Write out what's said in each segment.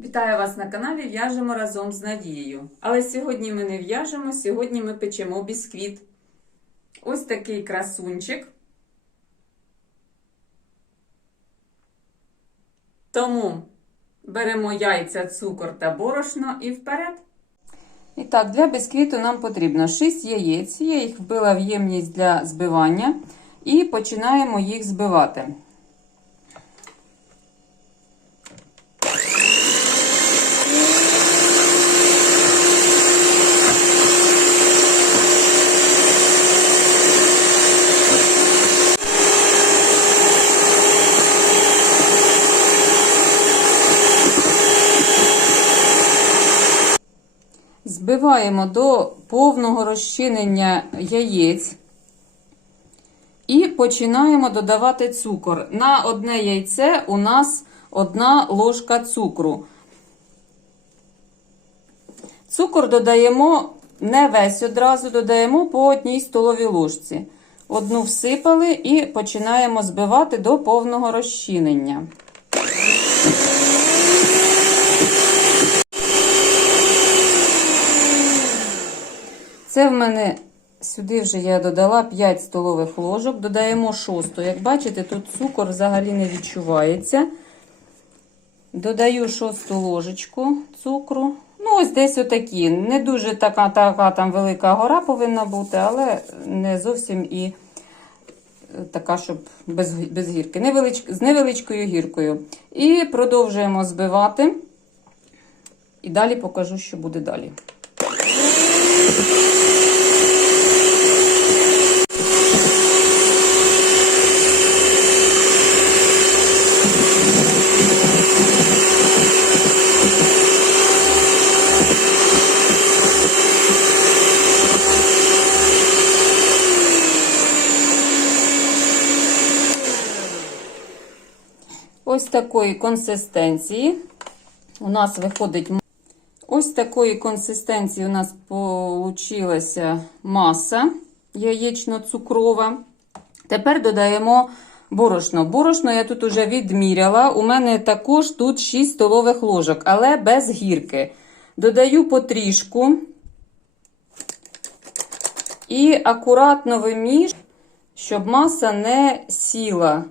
Вітаю вас на каналі В'яжемо разом з Надією. Але сьогодні ми не в'яжемо, сьогодні ми печемо бісквіт. Ось такий красунчик. Тому беремо яйця, цукор та борошно і вперед. І так, для бісквіту нам потрібно 6 яєць. Я їх вбила в ємність для збивання і починаємо їх збивати. Збиваємо до повного розчинення яєць і починаємо додавати цукор. На одне яйце у нас одна ложка цукру. Цукор додаємо не весь одразу, додаємо по одній столовій ложці. Одну всипали і починаємо збивати до повного розчинення. Це в мене сюди вже я додала 5 столових ложок, додаємо шосту. Як бачите, тут цукор взагалі не відчувається. Додаю шосту ложечку цукру. Ну, ось десь отакі. Не дуже така така там велика гора повинна бути, але не зовсім і така, щоб без, без гірки. Невелич, з невеличкою гіркою. І продовжуємо збивати. І далі покажу, що буде далі. Ось такої консистенції. У нас виходить ось такої консистенції у нас получилася маса яєчно-цукрова. Тепер додаємо борошно. Борошно я тут уже відміряла. У мене також тут 6 столових ложок, але без гірки. Додаю потрішку і акуратно виміш, щоб маса не сіла.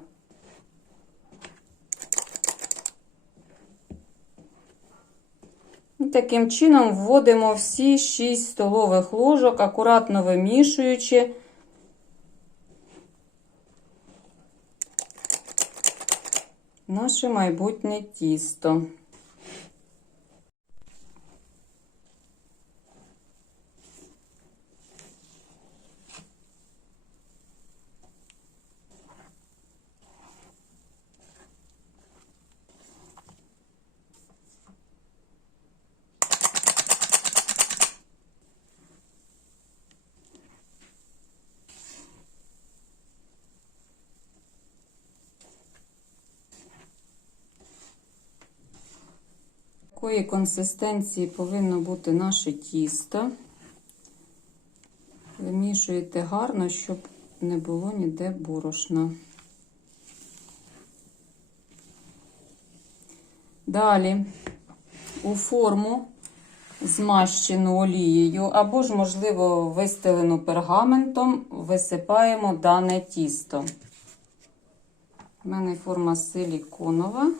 Таким чином вводимо всі 6 столових ложок, акуратно вимішуючи. Наше майбутнє тісто. Такої консистенції повинно бути наше тісто. Вимішуєте гарно, щоб не було ніде борошна. Далі у форму змащену олією або ж, можливо, вистелену пергаментом висипаємо дане тісто. У мене форма силіконова.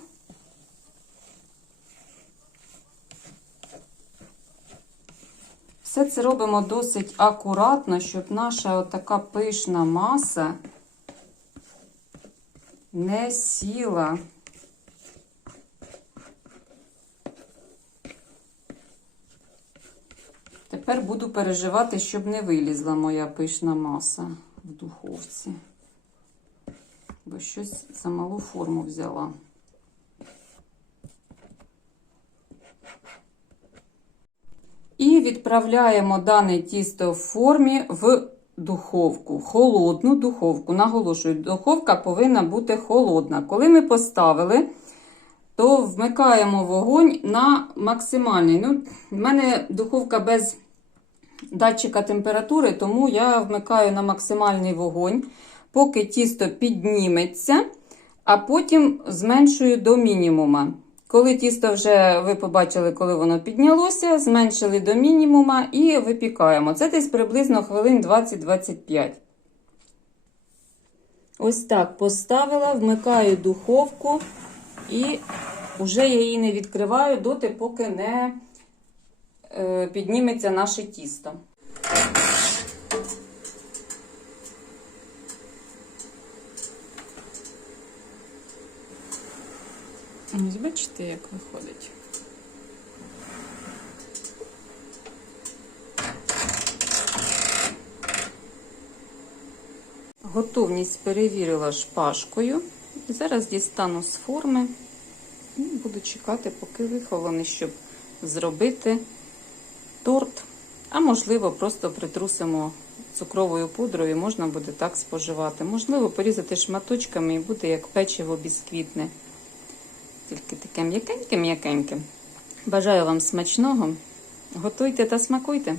Все це робимо досить акуратно, щоб наша така пишна маса не сіла. Тепер буду переживати, щоб не вилізла моя пишна маса в духовці, бо щось за малу форму взяла. І відправляємо дане тісто в формі в духовку, холодну духовку. Наголошую, духовка повинна бути холодна. Коли ми поставили, то вмикаємо вогонь на максимальний. Ну, в мене духовка без датчика температури, тому я вмикаю на максимальний вогонь, поки тісто підніметься, а потім зменшую до мінімума. Коли тісто вже ви побачили, коли воно піднялося, зменшили до мінімума і випікаємо. Це десь приблизно хвилин 20-25. Ось так поставила, вмикаю духовку і вже я її не відкриваю доти, поки не е, підніметься наше тісто. Ось бачите, як виходить. Готовність перевірила шпажкою. І зараз дістану з форми і буду чекати, поки вихолоне, щоб зробити торт. А можливо, просто притрусимо цукровою пудрою, можна буде так споживати. Можливо, порізати шматочками і буде як печиво бісквітне. Тільки таке м'якеньке-м'якеньке. Бажаю вам смачного. Готуйте та смакуйте!